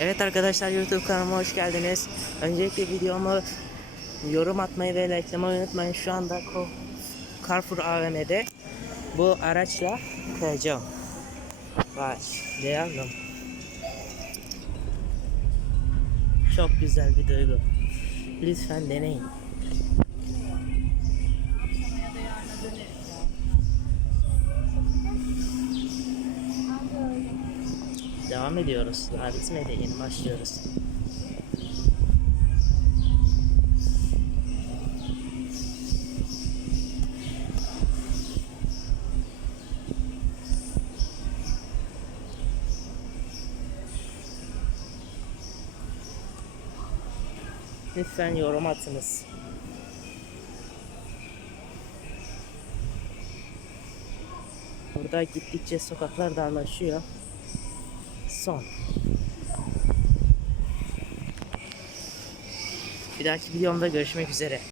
Evet arkadaşlar YouTube kanalıma hoş geldiniz. Öncelikle videomu yorum atmayı ve likelamayı unutmayın. Şu anda Carrefour AVM'de bu araçla kayacağım. Başlayalım. Çok güzel bir duygu. Lütfen deneyin. Devam ediyoruz. Daha bitmedi. Yeni başlıyoruz. Lütfen yorum atınız. Burada gittikçe sokaklar darlaşıyor. Son. Bir dahaki videomda görüşmek üzere.